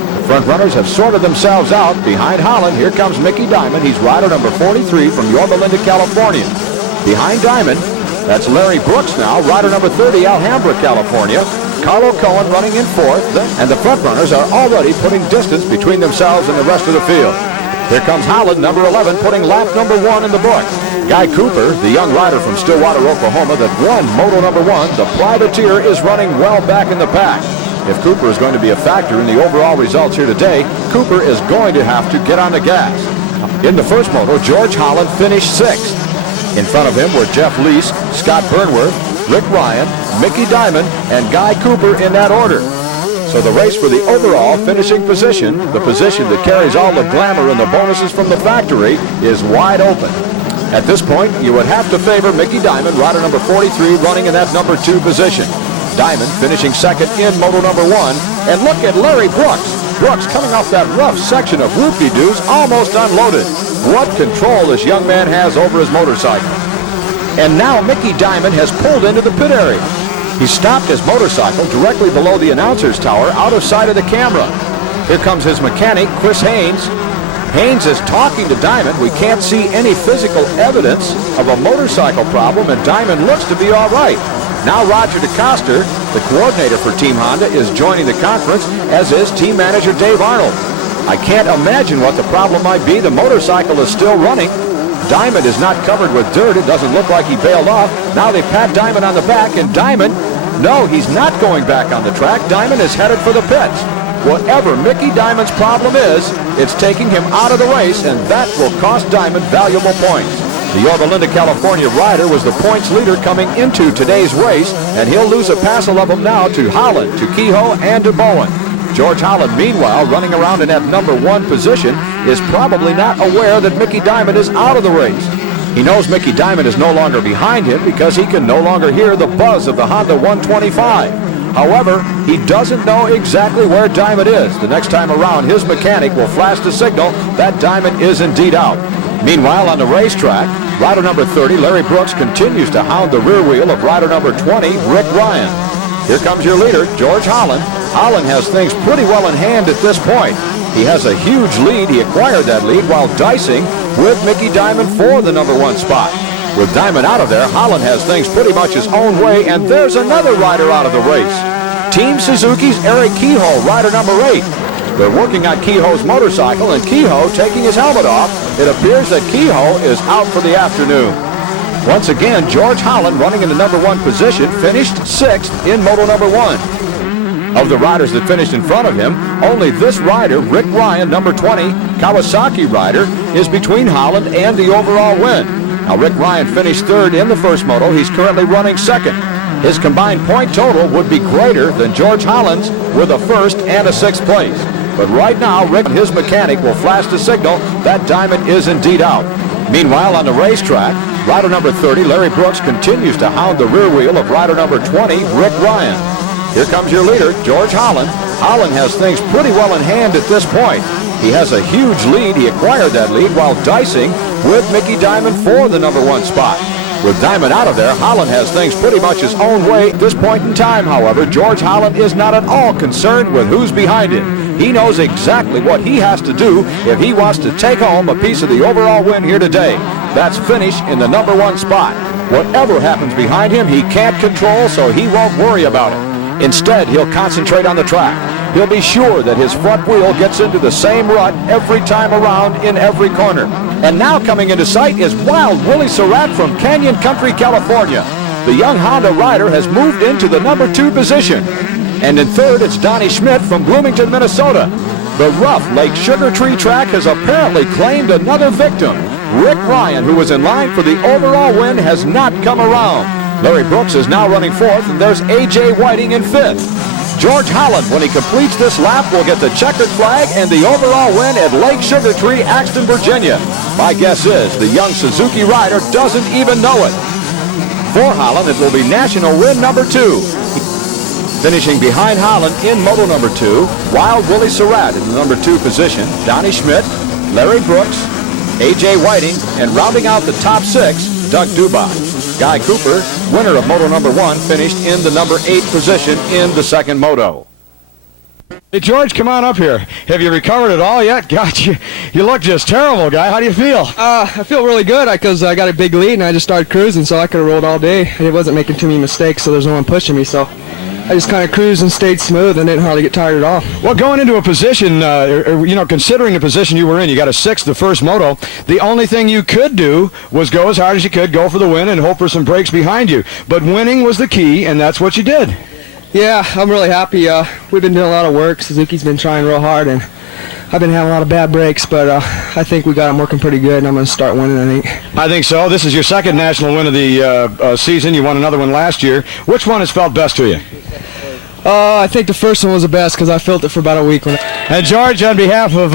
The front runners have sorted themselves out. Behind Holland, here comes Mickey Diamond. He's rider number 43 from Yorba Linda, California. Behind Diamond, that's Larry Brooks now, rider number 30, Alhambra, California. Carlo Cohen running in fourth, and the front runners are already putting distance between themselves and the rest of the field. Here comes Holland, number 11, putting lap number 1 in the book. Guy Cooper, the young rider from Stillwater, Oklahoma, that won moto number 1, the privateer, is running well back in the pack. If Cooper is going to be a factor in the overall results here today, Cooper is going to have to get on the gas. In the first moto, George Holland finished 6th. In front of him were Jeff Leese, Scott Burnworth, Rick Ryan, Mickey Diamond, and Guy Cooper in that order. So the race for the overall finishing position, the position that carries all the glamour and the bonuses from the factory, is wide open. At this point, you would have to favor Mickey Diamond, rider number 43, running in that number 2 position. Diamond finishing 2nd in moto number 1. And look at Larry Brooks. Brooks coming off that rough section of whoop-de-doos, almost unloaded. What control this young man has over his motorcycle. And now Mickey Diamond has pulled into the pit area. He stopped his motorcycle directly below the announcer's tower, out of sight of the camera. Here comes his mechanic, Chris Haynes. Haynes is talking to Diamond. We can't see any physical evidence of a motorcycle problem, and Diamond looks to be all right. Now Roger DeCoster, the coordinator for Team Honda, is joining the conference, as is team manager Dave Arnold. I can't imagine what the problem might be. The motorcycle is still running. Diamond is not covered with dirt. It doesn't look like he bailed off. Now they pat Diamond on the back, and Diamond, no, he's not going back on the track. Diamond is headed for the pits. Whatever Mickey Diamond's problem is, it's taking him out of the race, and that will cost Diamond valuable points. The Yorba Linda, California rider was the points leader coming into today's race, and he'll lose a passel of them now to Holland, to Kehoe, and to Bowen. George Holland, meanwhile, running around in that number 1 position, is probably not aware that Mickey Diamond is out of the race. He knows Mickey Diamond is no longer behind him because he can no longer hear the buzz of the Honda 125. However, he doesn't know exactly where Diamond is. The next time around, his mechanic will flash the signal that Diamond is indeed out. Meanwhile, on the racetrack, rider number 30, Larry Brooks, continues to hound the rear wheel of rider number 20, Rick Ryan. Here comes your leader, George Holland. Holland has things pretty well in hand at this point. He has a huge lead. He acquired that lead while dicing with Mickey Diamond for the number 1 spot. With Diamond out of there, Holland has things pretty much his own way, and there's another rider out of the race. Team Suzuki's Eric Kehoe, rider number 8. They're working on Kehoe's motorcycle, and Kehoe taking his helmet off. It appears that Kehoe is out for the afternoon. Once again, George Holland, running in the number 1 position, finished 6th in moto number 1. Of the riders that finished in front of him, only this rider, Rick Ryan, number 20, Kawasaki rider, is between Holland and the overall win. Now, Rick Ryan finished 3rd in the first moto. He's currently running 2nd. His combined point total would be greater than George Holland's with a 1st and a 6th place. But right now, Rick and his mechanic will flash the signal that Diamond is indeed out. Meanwhile, on the racetrack, rider number 30, Larry Brooks, continues to hound the rear wheel of rider number 20, Rick Ryan. Here comes your leader, George Holland. Holland has things pretty well in hand at this point. He has a huge lead. He acquired that lead while dicing with Mickey Diamond for the number 1 spot. With Diamond out of there, Holland has things pretty much his own way at this point in time, however. George Holland is not at all concerned with who's behind him. He knows exactly what he has to do if he wants to take home a piece of the overall win here today. That's finish in the number 1 spot. Whatever happens behind him, he can't control, so he won't worry about it. Instead, he'll concentrate on the track. He'll be sure that his front wheel gets into the same rut every time around in every corner. And now coming into sight is Wild Willie Surratt from Canyon Country, California. The young Honda rider has moved into the number 2 position. And in third, it's Donnie Schmidt from Bloomington, Minnesota. The rough Lake Sugar Tree track has apparently claimed another victim. Rick Bryan, who was in line for the overall win, has not come around. Larry Brooks is now running 4th, and there's A.J. Whiting in 5th. George Holland, when he completes this lap, will get the checkered flag and the overall win at Lake Sugar Tree, Axton, Virginia. My guess is the young Suzuki rider doesn't even know it. For Holland, it will be national win number 2. Finishing behind Holland in moto number 2, Wild Willie Surratt in the number 2 position, Donnie Schmidt, Larry Brooks, A.J. Whiting, and rounding out the top 6, Doug Dubai. Guy Cooper, winner of moto number 1, finished in the number 8 position in the second moto. Hey, George, come on up here. Have you recovered at all yet? God, you look just terrible, guy. How do you feel? I feel really good because I got a big lead and I just started cruising, so I could have rolled all day. And it wasn't making too many mistakes, so there's no one pushing me, so I just kind of cruised and stayed smooth and didn't hardly get tired at all. Well, going into a position, considering the position you were in, you got a 6th the first moto. The only thing you could do was go as hard as you could, go for the win, and hope for some breaks behind you. But winning was the key, and that's what you did. Yeah, I'm really happy. We've been doing a lot of work. Suzuki's been trying real hard, and I've been having a lot of bad breaks, but I think we got them working pretty good, and I'm going to start winning, I think. I think so. This is your 2nd national win of the season. You won another one last year. Which one has felt best to you? I think the first one was the best because I felt it for about a week. And George, on behalf of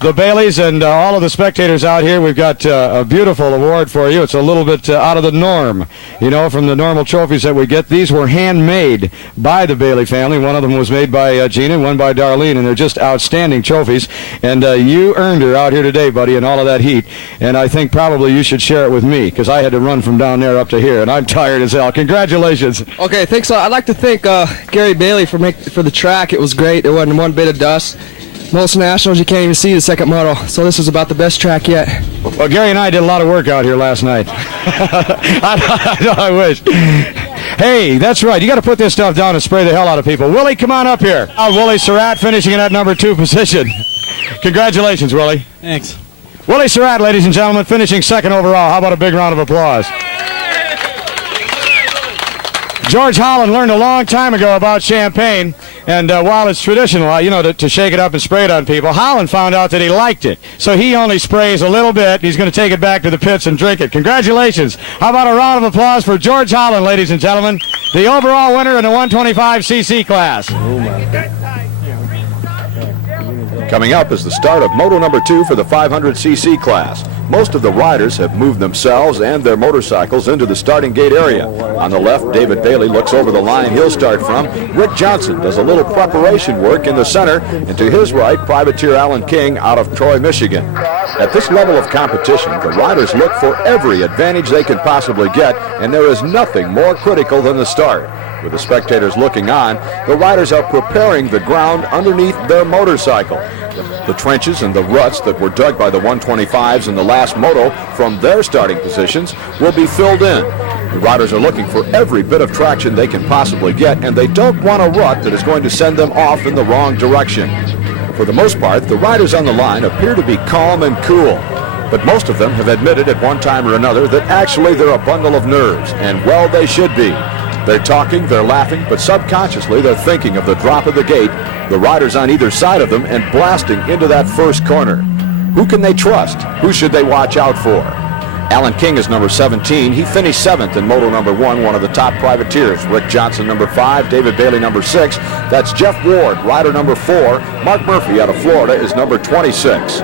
the Baileys and all of the spectators out here, we've got a beautiful award for you. It's a little bit out of the norm, from the normal trophies that we get. These were handmade by the Bailey family. One of them was made by Gina, one by Darlene, and they're just outstanding trophies. And you earned her out here today, buddy, in all of that heat. And I think probably you should share it with me because I had to run from down there up to here, and I'm tired as hell. Congratulations. Okay, thanks. I'd like to thank Gary Bailey for the track. It was great. There wasn't one bit of dust. Most nationals you can't even see the second moto, so this was about the best track yet. Well, Gary and I did a lot of work out here last night. I wish. Hey, that's right. You got to put this stuff down and spray the hell out of people. Willie, come on up here. Willie Surratt finishing in that number 2 position. Congratulations, Willie. Thanks. Willie Surratt, ladies and gentlemen, finishing 2nd overall. How about a big round of applause? George Holland learned a long time ago about champagne, and while it's traditional, to shake it up and spray it on people, Holland found out that he liked it. So he only sprays a little bit. He's going to take it back to the pits and drink it. Congratulations. How about a round of applause for George Holland, ladies and gentlemen, the overall winner in the 125cc class. Coming up is the start of moto number 2 for the 500cc class. Most of the riders have moved themselves and their motorcycles into the starting gate area. On the left, David Bailey looks over the line he'll start from. Rick Johnson does a little preparation work in the center. And to his right, Privateer Alan King out of Troy, Michigan. At this level of competition, the riders look for every advantage they can possibly get, and there is nothing more critical than the start. With the spectators looking on, the riders are preparing the ground underneath their motorcycle. The trenches and the ruts that were dug by the 125s in the last moto from their starting positions will be filled in. The riders are looking for every bit of traction they can possibly get, and they don't want a rut that is going to send them off in the wrong direction. For the most part, the riders on the line appear to be calm and cool, but most of them have admitted at one time or another that actually they're a bundle of nerves, and well, they should be. They're talking, they're laughing, but subconsciously they're thinking of the drop of the gate, the riders on either side of them, and blasting into that first corner. Who can they trust? Who should they watch out for? Alan King is number 17. He finished 7th in moto number 1, one of the top privateers. Rick Johnson, number 5. David Bailey, number 6. That's Jeff Ward, rider number 4. Mark Murphy out of Florida is number 26.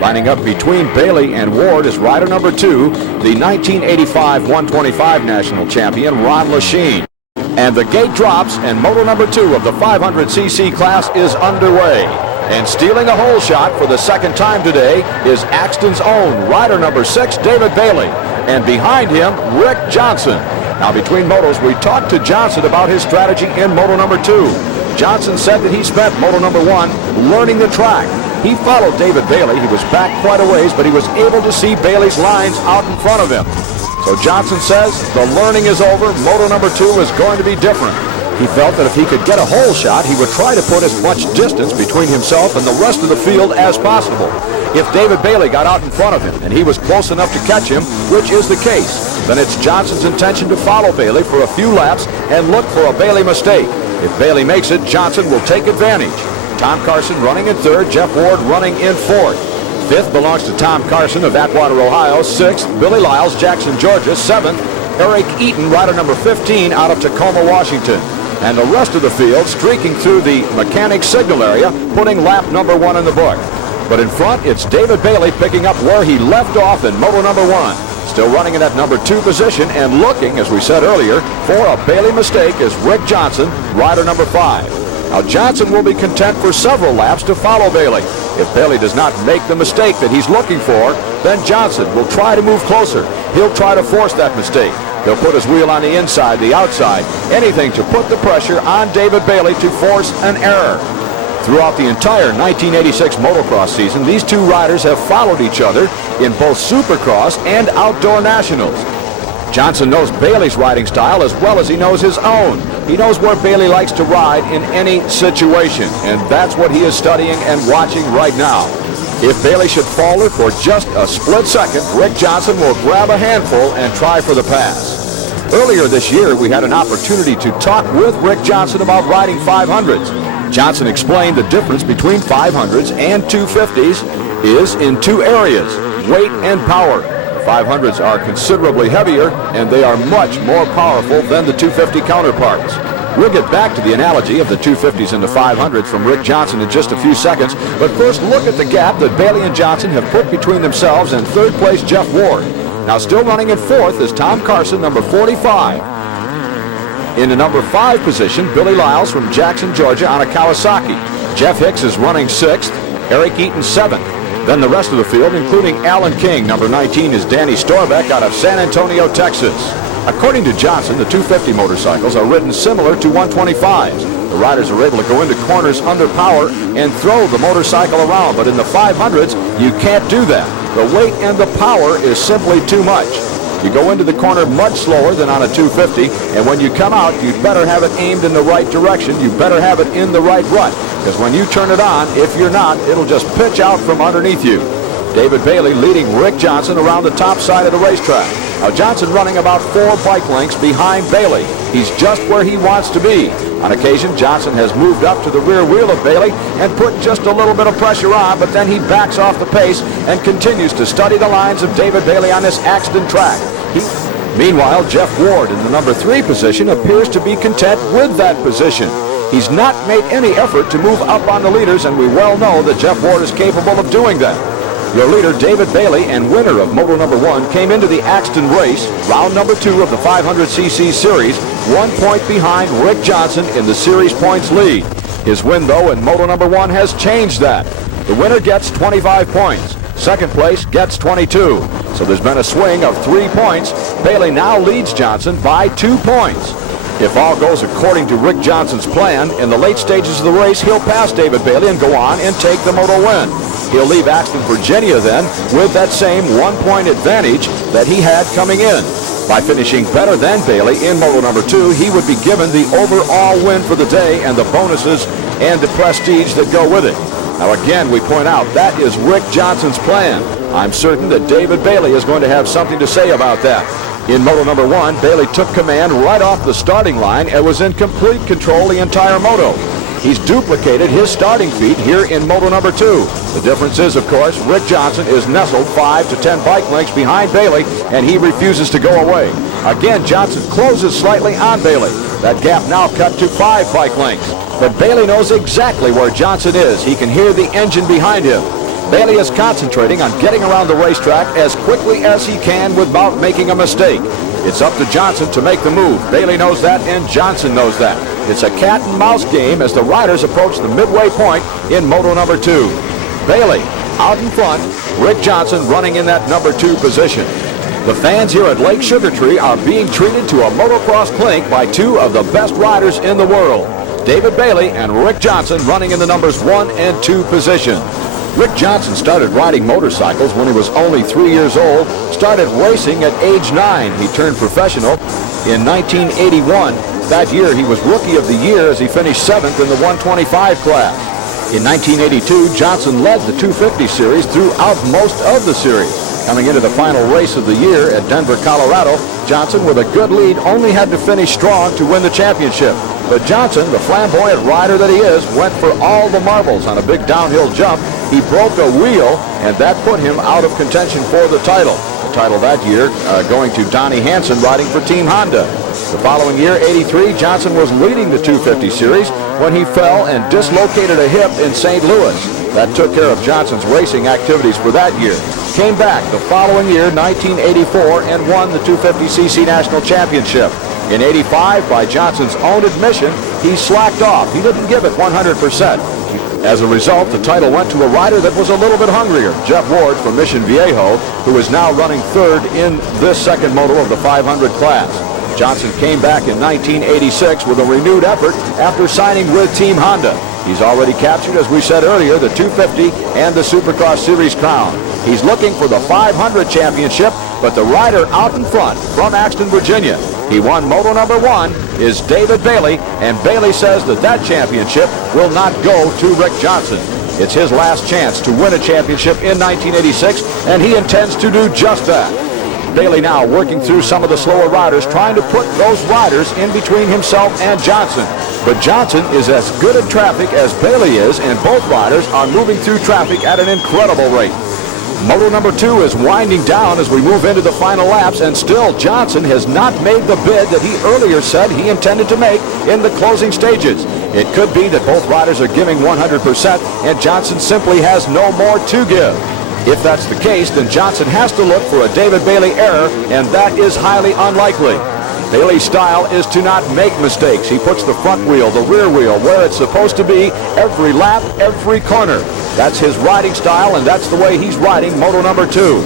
Lining up between Bailey and Ward is rider number 2, the 1985 125 national champion, Ron Lachine. And the gate drops, and moto number 2 of the 500cc class is underway. And stealing a hole shot for the second time today is Axton's own rider number 6, David Bailey. and behind him, Rick Johnson. Now, between motos, we talked to Johnson about his strategy in moto number 2. Johnson said that he spent moto number 1 learning the track. He followed David Bailey. He was back quite a ways, but he was able to see Bailey's lines out in front of him. So Johnson says the learning is over. Moto number 2 is going to be different. He felt that if he could get a hole shot, he would try to put as much distance between himself and the rest of the field as possible. If David Bailey got out in front of him and he was close enough to catch him, which is the case, then it's Johnson's intention to follow Bailey for a few laps and look for a Bailey mistake. If Bailey makes it, Johnson will take advantage. Tom Carson running in 3rd, Jeff Ward running in 4th. 5th belongs to Tom Carson of Atwater, Ohio. 6th, Billy Lyles, Jackson, Georgia. 7th, Eric Eaton, rider number 15 out of Tacoma, Washington. And the rest of the field streaking through the mechanic signal area, putting lap number 1 in the book. But in front, it's David Bailey picking up where he left off in moto number 1. Still running in that number 2 position and looking, as we said earlier, for a Bailey mistake is Rick Johnson, rider number 5. Now, Johnson will be content for several laps to follow Bailey. If Bailey does not make the mistake that he's looking for, then Johnson will try to move closer. He'll try to force that mistake. He'll put his wheel on the inside, the outside, anything to put the pressure on David Bailey to force an error. Throughout the entire 1986 motocross season, these two riders have followed each other in both Supercross and Outdoor Nationals. Johnson knows Bailey's riding style as well as he knows his own. He knows where Bailey likes to ride in any situation, and that's what he is studying and watching right now. If Bailey should falter for just a split second, Rick Johnson will grab a handful and try for the pass. Earlier this year, we had an opportunity to talk with Rick Johnson about riding 500s. Johnson explained the difference between 500s and 250s is in 2 areas, weight and power. 500s are considerably heavier, and they are much more powerful than the 250 counterparts. We'll get back to the analogy of the 250s and the 500s from Rick Johnson in just a few seconds, but first look at the gap that Bailey and Johnson have put between themselves and 3rd place Jeff Ward. Now still running in 4th is Tom Carson, number 45. In the number 5 position, Billy Lyles from Jackson, Georgia on a Kawasaki. Jeff Hicks is running 6th, Eric Eaton 7th. Then the rest of the field, including Alan King, number 19, is Danny Storbeck out of San Antonio, Texas. According to Johnson, the 250 motorcycles are ridden similar to 125s. The riders are able to go into corners under power and throw the motorcycle around, but in the 500s, you can't do that. The weight and the power is simply too much. You go into the corner much slower than on a 250, and when you come out, you'd better have it aimed in the right direction. You better have it in the right rut, because when you turn it on, if you're not, it'll just pitch out from underneath you. David Bailey leading Rick Johnson around the top side of the racetrack. Now Johnson running about 4 bike lengths behind Bailey. He's just where he wants to be. On occasion, Johnson has moved up to the rear wheel of Bailey and put just a little bit of pressure on, but then he backs off the pace and continues to study the lines of David Bailey on this Axton track. Meanwhile, Jeff Ward in the number 3 position appears to be content with that position. He's not made any effort to move up on the leaders, and we well know that Jeff Ward is capable of doing that. Your leader, David Bailey, and winner of Moto number 1, came into the Axton race, round number 2 of the 500cc series, 1 point behind Rick Johnson in the series points lead. His win, though, in Moto number 1 has changed that. The winner gets 25 points. Second place gets 22. So there's been a swing of 3 points. Bailey now leads Johnson by 2 points. If all goes according to Rick Johnson's plan, in the late stages of the race, he'll pass David Bailey and go on and take the moto win. He'll leave Axton, Virginia then with that same 1 point advantage that he had coming in. By finishing better than Bailey in moto number 2, he would be given the overall win for the day and the bonuses and the prestige that go with it. Now again, we point out that is Rick Johnson's plan. I'm certain that David Bailey is going to have something to say about that. In moto number 1, Bailey took command right off the starting line and was in complete control the entire moto. He's duplicated his starting feat here in moto number 2. The difference is, of course, Rick Johnson is nestled 5 to 10 bike lengths behind Bailey, and he refuses to go away. Again, Johnson closes slightly on Bailey. That gap now cut to 5 bike lengths. But Bailey knows exactly where Johnson is. He can hear the engine behind him. Bailey is concentrating on getting around the racetrack as quickly as he can without making a mistake. It's up to Johnson to make the move. Bailey knows that, and Johnson knows that. It's a cat and mouse game as the riders approach the midway point in moto number 2. Bailey out in front, Rick Johnson running in that number 2 position. The fans here at Lake Sugartree are being treated to a motocross clink by two of the best riders in the world, David Bailey and Rick Johnson, running in the numbers 1 and 2 position. Rick Johnson started riding motorcycles when he was only 3 years old, started racing at age 9. He turned professional in 1981. That year he was Rookie of the Year as he finished 7th in the 125 class. In 1982, Johnson led the 250 series throughout most of the series. Coming into the final race of the year at Denver, Colorado, Johnson, with a good lead, only had to finish strong to win the championship. But Johnson, the flamboyant rider that he is, went for all the marbles on a big downhill jump. He broke a wheel, and that put him out of contention for the title. The title that year going to Donnie Hansen, riding for Team Honda. The following year, 83, Johnson was leading the 250 series when he fell and dislocated a hip in St. Louis. That took care of Johnson's racing activities for that year. Came back the following year, 1984, and won the 250cc National Championship. In 85, by Johnson's own admission, he slacked off. He didn't give it 100%. As a result, the title went to a rider that was a little bit hungrier, Jeff Ward from Mission Viejo, who is now running third in this second moto of the 500 class. Johnson came back in 1986 with a renewed effort after signing with Team Honda. He's already captured, as we said earlier, the 250 and the Supercross Series crown. He's looking for the 500 championship, but the rider out in front from Axton, Virginia, he won Moto number 1, is David Bailey, and Bailey says that that championship will not go to Rick Johnson. It's his last chance to win a championship in 1986, and he intends to do just that. Bailey now working through some of the slower riders, trying to put those riders in between himself and Johnson. But Johnson is as good at traffic as Bailey is, and both riders are moving through traffic at an incredible rate. Moto number 2 is winding down as we move into the final laps, and still Johnson has not made the bid that he earlier said he intended to make in the closing stages. It could be that both riders are giving 100%, and Johnson simply has no more to give. If that's the case, then Johnson has to look for a David Bailey error, and that is highly unlikely. Bailey's style is to not make mistakes. He puts the front wheel, the rear wheel, where it's supposed to be every lap, every corner. That's his riding style, and that's the way he's riding Moto number 2.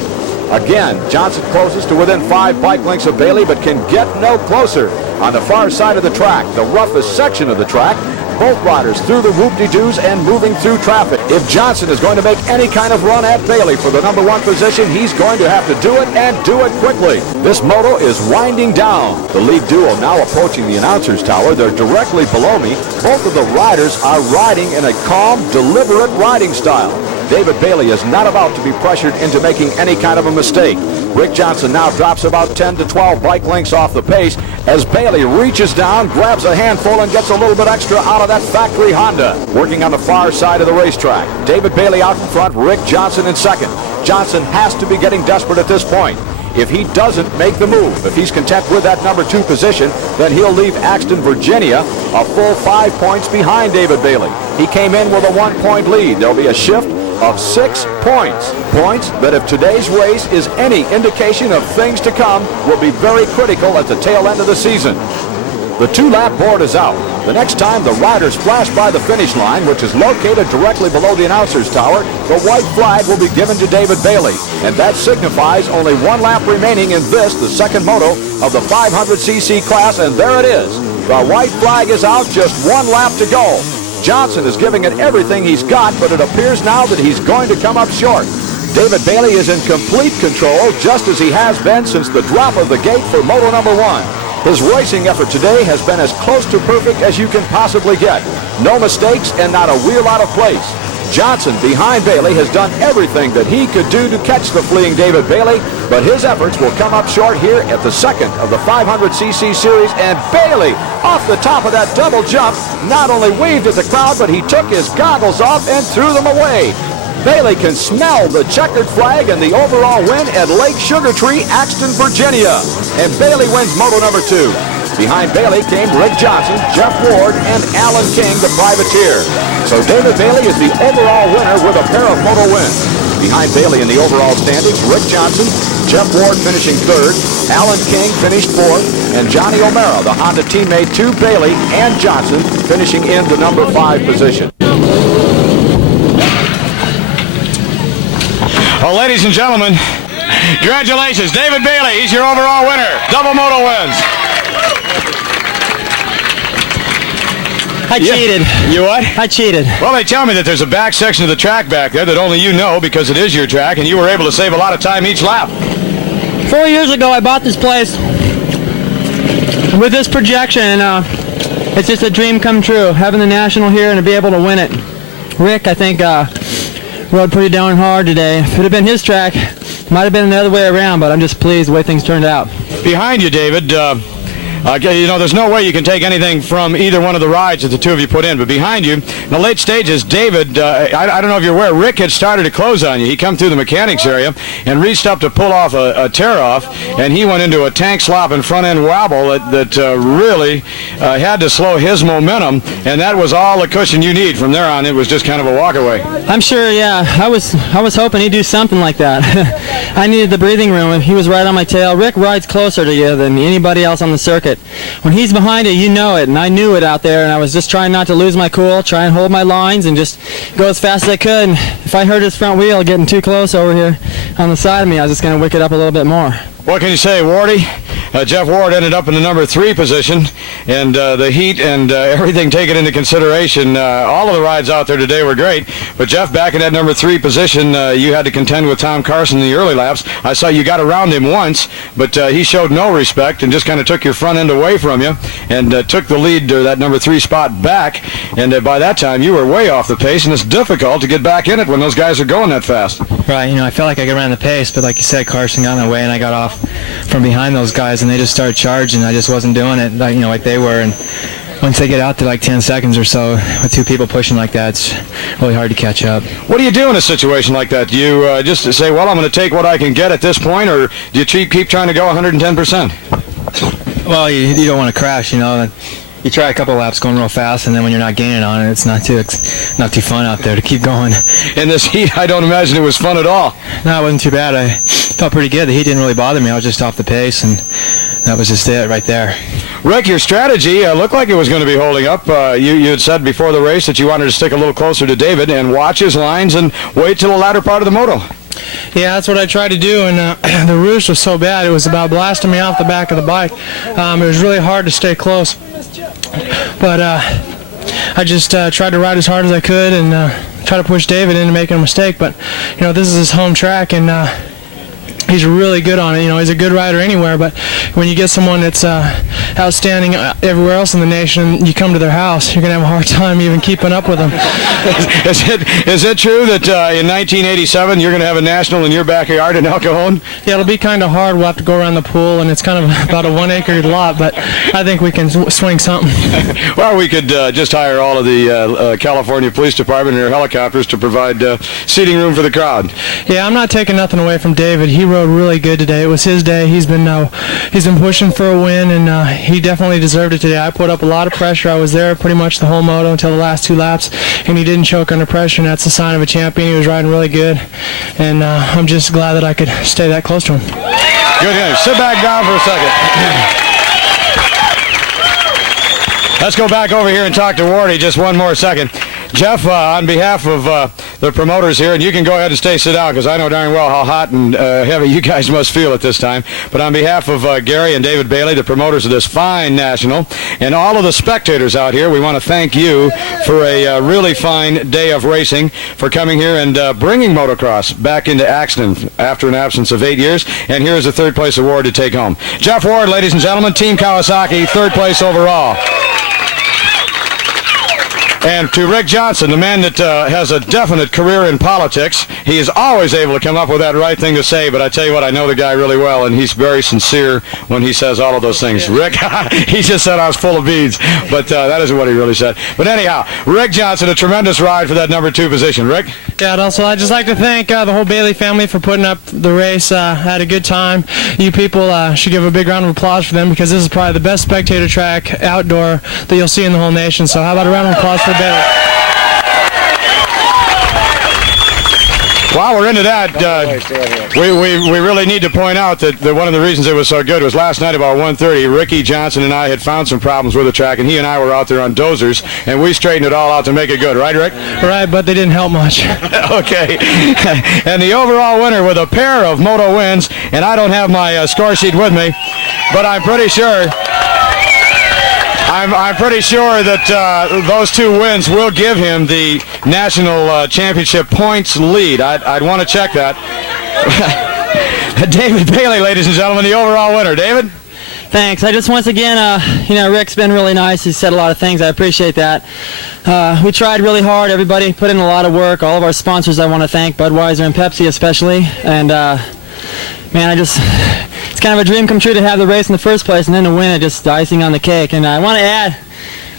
Again, Johnson closest to within 5 bike lengths of Bailey, but can get no closer. On the far side of the track, the roughest section of the track, both riders through the whoop-de-doos and moving through traffic. If Johnson is going to make any kind of run at Bailey for the number 1 position, he's going to have to do it, and do it quickly. This moto is winding down. The lead duo now approaching the announcer's tower. They're directly below me. Both of the riders are riding in a calm, deliberate riding style. David Bailey is not about to be pressured into making any kind of a mistake. Rick Johnson now drops about 10 to 12 bike lengths off the pace as Bailey reaches down, grabs a handful, and gets a little bit extra out of that factory Honda. Working on the far side of the racetrack. David Bailey out in front, Rick Johnson in second. Johnson has to be getting desperate at this point. If he doesn't make the move, if he's content with that number 2 position, then he'll leave Axton, Virginia, a full 5 points behind David Bailey. He came in with a 1-point lead. There'll be a shift of 6 points. Points that, if today's race is any indication of things to come, will be very critical at the tail end of the season. The 2-lap board is out. The next time the riders flash by the finish line, which is located directly below the announcer's tower, the white flag will be given to David Bailey. And that signifies only 1 lap remaining in this, the second moto of the 500cc class, and there it is. The white flag is out, just 1 lap to go. Johnson is giving it everything he's got, but it appears now that he's going to come up short. David Bailey is in complete control, just as he has been since the drop of the gate for Moto number 1. His racing effort today has been as close to perfect as you can possibly get. No mistakes and not a wheel out of place. Johnson, behind Bailey, has done everything that he could do to catch the fleeing David Bailey, but his efforts will come up short here at the second of the 500cc series, and Bailey, off the top of that double jump, not only waved at the crowd, but he took his goggles off and threw them away. Bailey can smell the checkered flag and the overall win at Lake Sugartree, Axton, Virginia. And Bailey wins Moto number 2. Behind Bailey came Rick Johnson, Jeff Ward, and Alan King, the privateer. So David Bailey is the overall winner with a pair of moto wins. Behind Bailey in the overall standings, Rick Johnson, Jeff Ward finishing 3rd, Alan King finished 4th, and Johnny O'Mara, the Honda teammate to Bailey and Johnson, finishing in the number 5 position. Well, ladies and gentlemen, Congratulations, David Bailey. He's your overall winner. Double moto wins. I cheated. You what? I cheated. Well, they tell me that there's a back section of the track back there that only you know because it is your track, and you were able to save a lot of time each lap. 4 years ago, I bought this place with this projection, and it's just a dream come true, having the National here and to be able to win it. Rick, I think, rode pretty darn hard today. If it had been his track, it might have been the other way around, but I'm just pleased the way things turned out. Behind you, David, you know, there's no way you can take anything from either one of the rides that the two of you put in, but behind you, in the late stages, David, I don't know if you're aware, Rick had started to close on you. He come through the mechanics area and reached up to pull off a tear-off, and he went into a tank slop and front-end wobble that really had to slow his momentum, and that was all the cushion you need. From there on, it was just kind of a walk-away. I'm sure, yeah. I was hoping he'd do something like that. I needed the breathing room. He was right on my tail. Rick rides closer to you than anybody else on the circuit. When he's behind you, you know it, and I knew it out there, and I was just trying not to lose my cool, try and hold my lines, and just go as fast as I could. And if I heard his front wheel getting too close over here on the side of me, I was just going to wick it up a little bit more. What can you say, Wardy? Jeff Ward ended up in the number 3 position, and the heat and everything taken into consideration, all of the rides out there today were great, but Jeff, back in that number 3 position, you had to contend with Tom Carson in the early laps. I saw you got around him once, but he showed no respect and just kind of took your front end away from you and took the lead to that number 3 spot back, and by that time you were way off the pace, and it's difficult to get back in it when those guys are going that fast. Right, you know, I felt like I could run the pace, but like you said, Carson got in my way, and I got off from behind those guys, and they just started charging. I just wasn't doing it, like, you know, like they were. And once they get out to like 10 seconds or so, with 2 people pushing like that, it's really hard to catch up. What do you do in a situation like that? Do you just say, well, I'm going to take what I can get at this point, or do you keep trying to go 110%? Well, you don't want to crash, you know. You try a couple laps going real fast, and then when you're not gaining on it, it's not too fun out there to keep going. In this heat, I don't imagine it was fun at all. No, it wasn't too bad. I felt pretty good. The heat didn't really bother me. I was just off the pace, and that was just it right there. Rick, your strategy looked like it was going to be holding up. You had said before the race that you wanted to stick a little closer to David and watch his lines and wait till the latter part of the moto. Yeah, that's what I tried to do, and the roost was so bad. It was about blasting me off the back of the bike. It was really hard to stay close. But I just tried to ride as hard as I could and try to push David into making a mistake. But, you know, this is his home track, and he's really good on it. You know, he's a good rider anywhere, but when you get someone that's outstanding everywhere else in the nation, you come to their house, you're going to have a hard time even keeping up with them. Is it true that in 1987 you're going to have a national in your backyard in El Cajon? Yeah, it'll be kind of hard. We'll have to go around the pool, and it's kind of about a 1-acre lot, but I think we can swing something. Well, we could just hire all of the California Police Department and their helicopters to provide seating room for the crowd. Yeah, I'm not taking nothing away from David. He rode really good today. It was his day. He's been pushing for a win, and he definitely deserved it today. I put up a lot of pressure. I was there pretty much the whole moto until the last 2 laps, and he didn't choke under pressure, and that's a sign of a champion. He was riding really good, and I'm just glad that I could stay that close to him. Good. Sit back down for a second. Let's go back over here and talk to Wardy just one more second. Jeff, on behalf of the promoters here, and you can go ahead and sit down because I know darn well how hot and heavy you guys must feel at this time. But on behalf of Gary and David Bailey, the promoters of this fine national, and all of the spectators out here, we want to thank you for a really fine day of racing, for coming here and bringing motocross back into Axton after an absence of 8 years. And here's a 3rd place award to take home. Jeff Ward, ladies and gentlemen, Team Kawasaki, 3rd place overall. And to Rick Johnson, the man that has a definite career in politics, he is always able to come up with that right thing to say, but I tell you what, I know the guy really well, and he's very sincere when he says all of those things. Rick, he just said I was full of beads, but that isn't what he really said. But anyhow, Rick Johnson, a tremendous ride for that number 2 position. Rick? Yeah, and also I'd just like to thank the whole Bailey family for putting up the race. Had a good time. You people should give a big round of applause for them because this is probably the best spectator track outdoor that you'll see in the whole nation. So how about a round of applause for Bailey? While we're into that, we really need to point out that one of the reasons it was so good was last night about 1:30, Ricky Johnson and I had found some problems with the track, and he and I were out there on dozers, and we straightened it all out to make it good. Right, Rick? Right, but they didn't help much. Okay. And the overall winner with a pair of moto wins, and I don't have my score sheet with me, but I'm pretty sure... I'm pretty sure that those 2 wins will give him the national championship points lead. I'd want to check that. David Bailey, ladies and gentlemen, the overall winner. David? Thanks. I just once again, Rick's been really nice. He's said a lot of things. I appreciate that. We tried really hard. Everybody put in a lot of work. All of our sponsors I want to thank, Budweiser and Pepsi especially. And, man, it's kind of a dream come true to have the race in the first place and then to win it, just icing on the cake. And I want to add,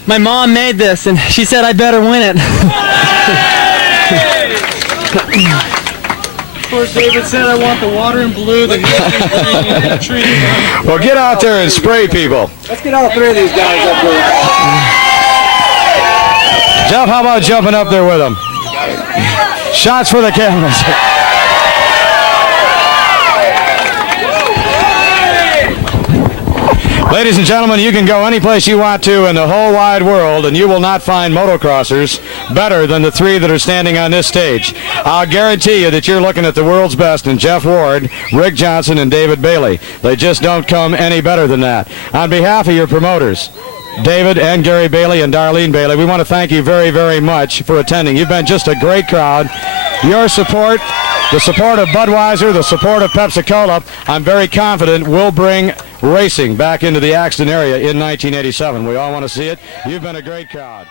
my mom made this, and she said I better win it. Of course, David said I want the water in blue, the tree. Well, get out there and spray people. Let's get all 3 of these guys up there. Jeff, how about jumping up there with them? Shots for the cameras. Ladies and gentlemen, you can go any place you want to in the whole wide world, and you will not find motocrossers better than the 3 that are standing on this stage. I'll guarantee you that you're looking at the world's best in Jeff Ward, Rick Johnson, and David Bailey. They just don't come any better than that. On behalf of your promoters, David and Gary Bailey and Darlene Bailey, we want to thank you very, very much for attending. You've been just a great crowd. Your support, the support of Budweiser, the support of Pepsi-Cola, I'm very confident will bring racing back into the Axton area in 1987. We all want to see it. You've been a great crowd.